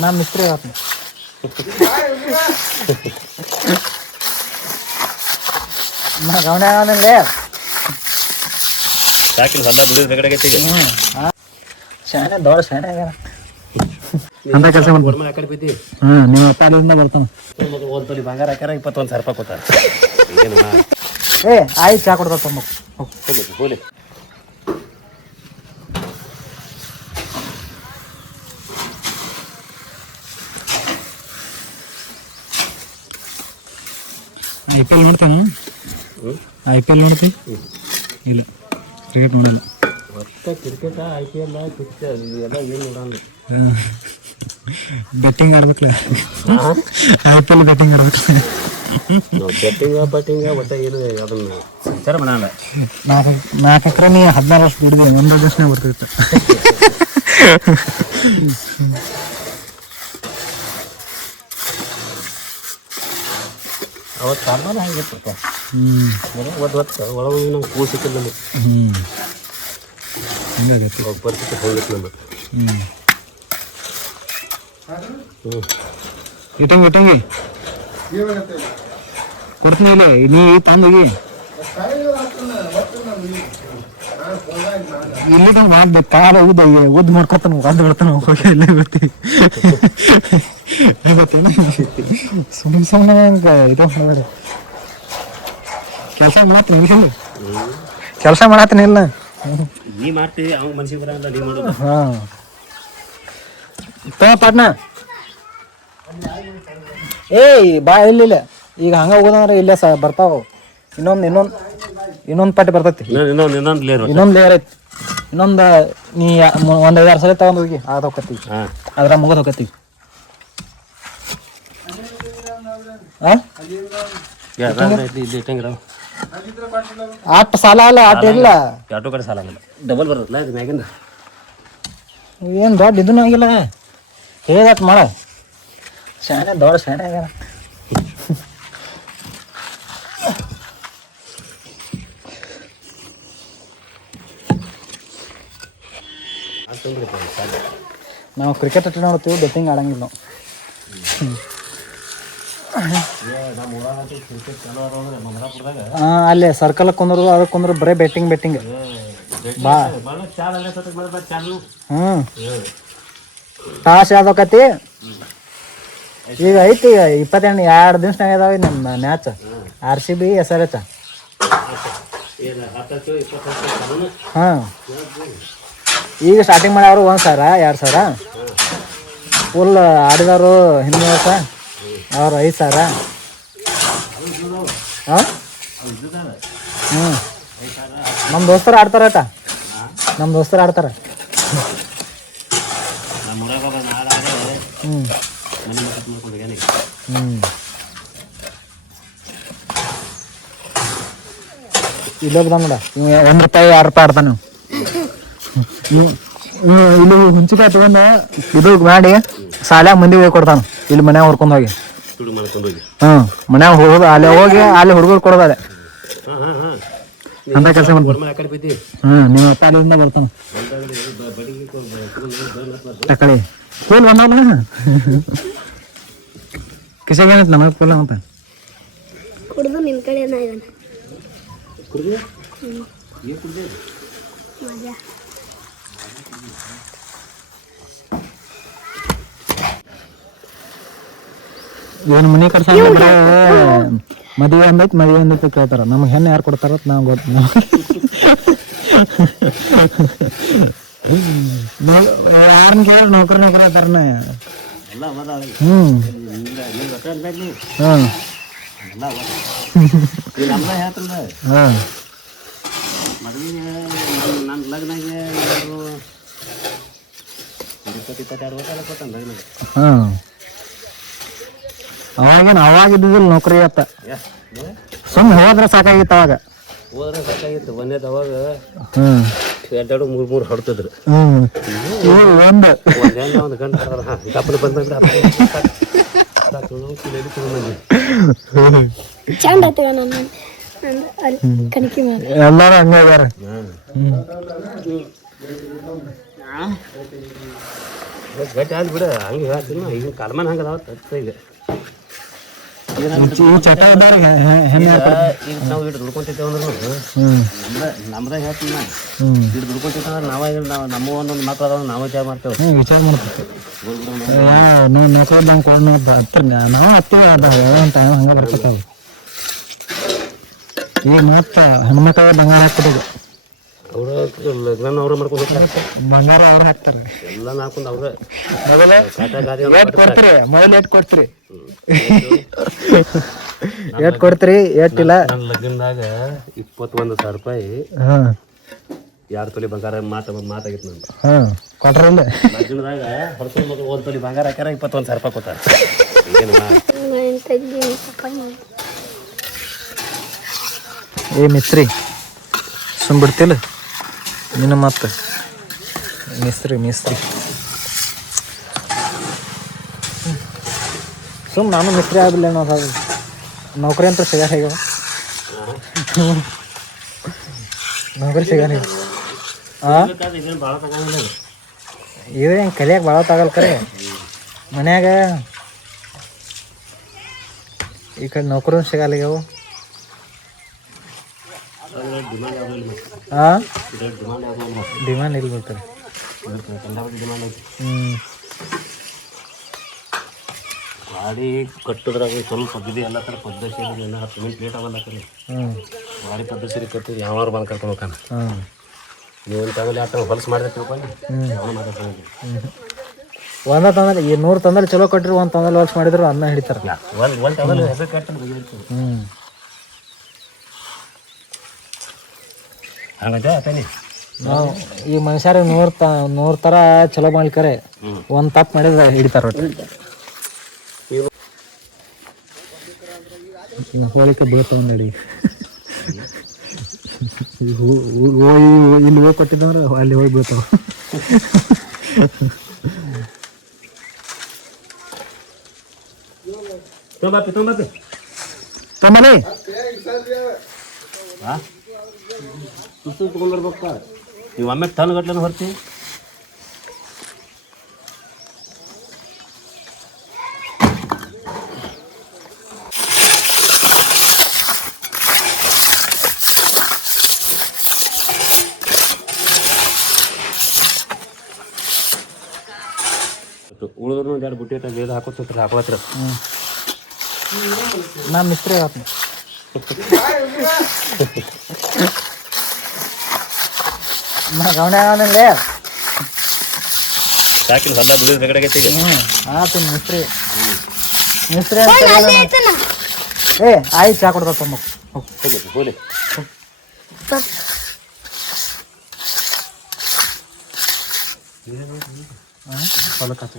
ನಾ ಮಿಸ್ತ್ರಿ ಆತ ನಾ ಗಮನ ಆಗಂದ್ರೆ ಸಾಕಿನ ಸದ್ದ ದುಡಿದ ಕಡೆಗೈತಿ ಶಾನೆ ದೊಡ್ಡ ಶಾನೆ ಆಗ್ಯಾರ ಅಂತ ಕೆಲಸ ಗೋರ್ಮೆ ಆ ಕಡೆ ಬಿದ್ದಿ ನಿಮ್ಮ ಅಪ್ಪ ಅಲ್ಲಿಂದ ಬರ್ತಾನ ಒಂದು ತೊಲಿ ಬಂಗಾರ ಹಾಕ್ಯಾರ 21,000 ರೂಪಾಯಿ ಕೊಟ್ಟಾರ ಏ ಆಯ್ತು ಚಾ ಕೊಡ್ತಾವ ತುಂಬ ಹೋಲಿ IPL ನೋಡ್ತಾನ IPL ನೋಡ್ತಿ ಇಲ್ಲ ಕ್ರಿಕೆಟ್ ನೋಡಲ್ಲ ಒಟ್ಟು ಕ್ರಿಕೆಟ್ IPL ಎಲ್ಲ ಏನು ನೋಡಲ್ಲ ಬೆಟ್ಟಿಂಗ್ ಆಡ್ಬೇಕಲ್ಲ IPL ಬೆಟ್ಟಿಂಗ್ ಆಡ್ಬೇಕಲ್ಲ ಬೆಟ್ಟಿಂಗ ಒಟ್ಟ ಏನು ಅದನ್ನು ವಿಚಾರ ಮಾಡಲ್ಲ 4 ಎಕರೆ ನೀ 16 ವರ್ಷ ದುಡಿದೆ 1 ವರ್ಷನೇ ಬರ್ತಿತ್ತು ಅವತ್ತು ಕಾಲಮಾನ ಹಂಗಿರ್ತಪ್ಪ ಒತ್ತು ಒಳಗೆ ನಮ್ಗೆ ಕೂ ಸಿಕ್ಕಿಲ್ಲ ನಮಗೆ ಹಿಂಗಾಗತ್ತೆ ಪರಿಸ್ಥಿತಿ ಹೋಗಿತ್ತು ನಮಗೆ ಇಟ್ಟಂಗಿ ಕೊಡ್ತೀನಿ ಇಲ್ಲ ನೀ ತಂದೋಗಿ ಇಲ್ಲಿ ತಂದು ಮಾಡ್ಬೇಕು ಕಾಲ ಉದ್ದು ಮಾಡ್ಕೊತಾನ ಬಂದು ಬಿಡ್ತಾನ ಹೋಗಿ ಎಲ್ಲ ಗೊತ್ತಿ ಗೊತ್ತೇನು ಸುಮ್ಮನೆ ಹಂಗೆ ಇದು ಮಾಡಿ ಕೆಲಸ ಮಾಡತ್ತೀನಿ ಇಲ್ಲ ನೀ ಮಾಡ್ತೀವಿ ಅವ್ನ ಮನ್ಸಿಗೆ ಬರಲ್ಲ ನೀ ಮಾಡೋದು ಹಾಂ ಪಾಟ್ನಾ ಏಯ್ ಬಾ ಇಲ್ಲ ಈಗ ಹಂಗೆ ಹೋಗೋದಂದ್ರೆ ಇಲ್ಲೇ ಬರ್ತಾವ ಇನ್ನೊಂದು ಪಟ್ಟಿ ಬರ್ತೈತಿ ಇನ್ನೊಂದು ಲೇಯರ್ ಐತಿ ಇನ್ನೊಂದು ನೀ ಒಂದು 5-6 ಸಲ ತಗೊಂಡು ಹೋಗಿ ಅದು ಹೋಗತ್ತಿ ಅದ್ರ ಮುಗಿದು ಹೋಗತ್ತಿ ಆಟ ಸಾಲ ಅಲ್ಲ ಆಟ ಇಲ್ಲ ಆಟೋ ಕಡೆ ಸಾಲ ಆಗಲ್ಲ ಡಬಲ್ ಬರ್ತಲ್ಲ ಇದು ಮ್ಯಾಗಿಂದ ಏನು ದೊಡ್ಡ ಇದೂ ಆಗಿಲ್ಲ ಹೇಳಿದಟ್ ಮಾಡ ಶಾನೆ ದೊಡ್ಡ ಶಾನೆ ಆಗ್ಯಾರ ನಾವು ಕ್ರಿಕೆಟ್ ಅಟ್ಟ ನೋಡ್ತೀವಿ ಬೆಟ್ಟಿಂಗ್ ಆಡಂಗಿಲ್ಲ ನಾವು ಅಲ್ಲೇ ಸರ್ಕಲ್ ಕುಂದ್ರು ಅದಕ್ಕೆ ಕುಂದ್ರು ಬರೀ ಬೆಟ್ಟಿಂಗ್ ಬಾ ಟಾಸ್ ಯಾವ್ದಕ್ಕತಿ ಈಗ ಐತಿ 2 ದಿವ್ಸನಾಗ ಇದಾವೆ ನಮ್ಮ ಮ್ಯಾಚ್ RCB SRH ಹಾಂ ಈಗ ಸ್ಟಾರ್ಟಿಂಗ್ ಮಾಡ್ಯಾರು 1,000 2,000 ಫುಲ್ ಆಡಿದವರು ಹಿಂದಿನ ವರ್ಷ ಅವ್ರು 5,000 ಹಾಂ ನಮ್ಮ ದೋಸ್ತರು ಆಡ್ತಾರಟ ಆಡ್ತಾರೆ ಇಲ್ಲೋಗಿ ಬಂದ ₹1 ₹2 ಆಡ್ತಾನೆ ಇಲ್ಲಿ ಹುಂಚಿಕಾಯಿ ತಗೊಂಡು ಇದು ಮಾಡಿ ಸಾಲ್ಯಾಗ ಮಂದಿ ಹೋಗಿ ಕೊಡ್ತಾನ ಇಲ್ಲಿ ಮನ್ಯಾಗ ಹೊರ್ಕೊಂಡು ಹೋಗಿ ಮನ್ಯಾಗ ಹೋಗೋದು ಅಲ್ಲಿ ಹುಡುಗರು ಕೊಡೋದೆ ಅಂತ ಕೆಲಸ ಮಾಡ್ತಾರೆ ನಿಮ್ಮ ಅಪ್ಪ ಅಲ್ಲಿಂದ ಬರ್ತಾನ ತಕಳಿ ಫೋನ್ ಬಂದವಲ್ಲ ಕಿಶಾಗ ಏನೈತೆ ನಮಗೆ ಫೋನ್ ಅಂತ ಕುಡ್ದು ನಿನ್ನ ಕಡೆ ಏನು ಮನೆ ಕರ್ಸ ಮದುವೆ ಅಂದೈತಿ ಕೇಳ್ತಾರ ನಮ್ಗೆ ಹೆಣ್ಣು ಯಾರು ಕೊಡ್ತಾರ ನಾವು ಗೊತ್ತ ಯಾರನ್ನ ಕೇಳಿ ನೌಕರ ಆತಾರನ ಅವಾಗಿದ್ದಿಲ್ಲ ನೌಕರಿ ಅತ್ತ ಸುಮ್ಮನೆ ಹೋದ್ರೆ ಸಾಕಾಗಿತ್ತು ಅವಾಗ ಹೋದ್ರೆ ಸಾಕಾಗಿತ್ತು ಬಂದೈತೆ ಅವಾಗ 2-3 ಹೊಡ್ತಿದ್ರು ಒಂದು ಗಂಟೆ ದಪ್ಪನ ಬಂದ್ರೆ ಎಲ್ಲಾರು ಹಂಗಾರ ಗಟ್ಟಿ ಆದ್ ಬಿಡ ಹಂಗೆ ಹೇಳ್ತೀನಿ ಈಗಿನ ಕಾಲಮಾನ ಹಂಗೆ ಅದಾವ ತತ್ತ ಈಗ ಈ ಚಟ ಇದ್ದಾರ ಹೆಣ್ಣು ಈಗ ನಾವು ಇಟ್ಟು ದುಡ್ಕೊಂತಿದ್ದೇವೆ ಅಂದ್ರೆ ನಮ್ದ ಹೇಳ್ತೀನಿ ನಾ ಇಟ್ಟು ದುಡ್ಕೊಂತಿತ್ತಂದ್ರೆ ನಾವು ನಮ್ಮ ಒಂದೊಂದು ಮಕ್ಳು ಅದಾವ ನಾವೇ ವಿಚಾರ ಮಾಡ್ತೇವೆ ವಿಚಾರ ಮಾಡ್ತೀವಿ ನೌಕರಿ ಕೊಡ ಹತ್ರ ನಾವು ಹತ್ತಿರ ಟೈಮ್ ಹಂಗೆ ಬರ್ಕೊತಾವ ಈಗ ಮತ್ತೆ ಹೆಣ್ಮಕ್ಳ ಬಂಗಾರ ಹಾಕ್ಬಿಟ್ಟಿದೆ ಅವ್ರ ಲಗ್ನ ಅವ್ರ ಮಾಡ್ಕೊಂಡು ಹೋಗ್ತಾರೆ ಬಂಗಾರ ಅವ್ರು ಹಾಕ್ತಾರೆ ಎಲ್ಲ ಹಾಕೊಂಡು ಅವ್ರೆ ಏಟ್ ಕೊಡ್ತೀರಿ ಮೊದಲು ಏಟ್ ಕೊಡ್ತೀರಿ ಏಟ್ ಕೊಡ್ತೀರಿ ಏಟಿಲ್ಲ ನನ್ನ ಲಗ್ನದಾಗ 21,000 ರೂಪಾಯಿ ಹಾಂ 2 ತೊಲಿ ಬಂಗಾರ ಮಾತಾಗಿತ್ತು ನಂದು ಹಾಂ ಕೊಟ್ರಲ್ಲ ಲಗ್ನದಾಗ ಹೊರತು ಮಗ 1 ತೊಲಿ ಬಂಗಾರ ಹಾಕ್ಯಾರ 21,000 ರೂಪಾಯಿ ಕೊಟ್ಟಾರ ಏ ಮಿಸ್ತ್ರಿ ಸುಮ್ಬಿಡ್ತಿಲ್ಲ ನಿನ್ನ ಮತ್ತೆ ಮಿಸ್ತ್ರಿ ನಾನು ಮಿಸ್ತ್ರಿ ಆಗಲಿಲ್ಲ ಅನ್ನೋದು ನೌಕರಿ ಅಂತ ಸಿಗಾರ ಈಗ ನೌಕರಿ ಸಿಗಾರ ಹಾಂ ಭಾಳ ತಗೊಂಡಿಲ್ಲ ಇದು ಹೆಂಗೆ ಕಲಿಯಾಕೆ ಭಾಳ ತಾಗಲ್ಲ ಕರೆ ಮನ್ಯಾಗ ಈ ಕಡೆ ನೌಕರಿ ಸಿಗಲ್ಲ ಈಗ ಅವು ಹಾಂ ಡಿಮಾಂಡ್ ಇಲ್ಲಿ ಬರ್ತಾರೆ ಗಾಡಿ ಕಟ್ಟೋದ್ರಾಗ ಸ್ವಲ್ಪ ಪದ್ಧತಿ ಎಲ್ಲ ಥರ ಪದ್ಧತಿ ಏನಾರ ಪೇಮೆಂಟ್ ಲೇಟ್ ಆಗಲ್ಲ ಕರೆ ಗಾಡಿ ಪದ್ಧತಿ ಕಟ್ಟಿದ್ರೆ ಯಾವಾರು ಬಂದು ಕರ್ಕೊಂಡು ಹೋಗ್ತಾನೆ ನೀವು ಟೈಮಲ್ಲಿ ಆಟ ಹೊಲಸು ಮಾಡಿದ್ರೆ ತಿಳ್ಕೊಂಡು ಒಂದ ತಂದಲ್ಲಿ ಈ 100 ತಂದಲ್ಲಿ ಚಲೋ ಕಟ್ಟಿರಿ ಒಂದು ತಂದಲ್ಲಿ ಹೊಲ್ಸ್ ಮಾಡಿದ್ರು ಅದನ್ನ ಹಿಡಿತಾರಲ್ಲ ಒಂದು ಟೈಮಲ್ಲಿ ಹೆಸರು ಕಟ್ಟಲು ಹಾಗಂತೆ ಆತಾನೆ ನಾವು ಈ ಮನುಷ್ಯರಿಗೆ 100 ಥರ ಚಲೋ ಮಾಡ್ಲಿಕ್ಕರೆ ಒಂದು ತಪ್ಪು ಮಾಡಿದ್ರೆ ಹಿಡಿತಾರ ಒಟ್ಟು ಹೋಲಿಕೆ ಬೀಳ್ತಾವ ನಡಿ ಇಲ್ಲಿ ಹೋಗಿ ಕೊಟ್ಟಿದ್ದಂದ್ರೆ ಅಲ್ಲಿ ಹೋಗಿ ಬೀಳ್ತಾವ ತಮ್ಮಲ್ಲಿ ತಗೊಂಡ್ಬರ್ಬೇಕ ನೀವು ಒಮ್ಮೆ ಟನ್ ಗಟ್ಲೆ ಹೊರ್ತೀವಿ ಉಳಿದ್ರು 2 ಬುಟ್ಟಿ ಬೇಗ ಹಾಕೋತ್ರ ನಾ ಮಿಸ್ತ್ರಿ ಆತ ಗಮನ ಸಾಕಿನ ಹೊಲ ಬಿಡಿದ ಕಡೆಗೆ ಆತು ಮಿಸ್ತ್ರಿ ಏ ಆಯ್ತು ಚಾ ಕೊಡ್ತಾವ ತಮ್ಮ ಹೋಲಿ ಹೊಲಕ್ಕೆ